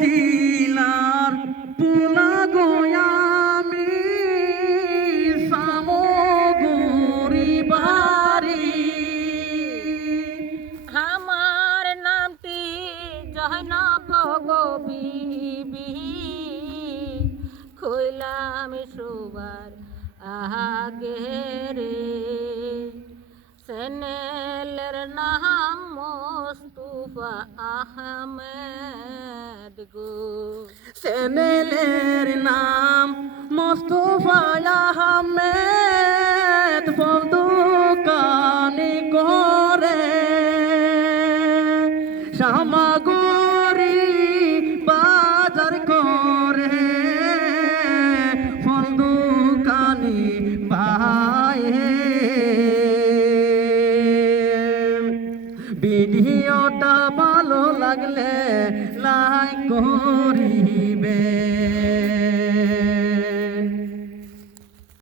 জিলার পোলা গোয়ামি সামগুরি বাড়ি। আমার নামটি জয়নব গো বিবি, খইলাম সবার আগে রে। চ্যানেলের নাম মোস্তফা আহমেদ গো। চ্যানেলের নাম মোস্তফা আহমেদ, ফল দোকানি করে সামগ্রী বাজার করে, ফল দোকানি পায়ে। ভিডিওটা ভালো লাগলে লাইক করিবে।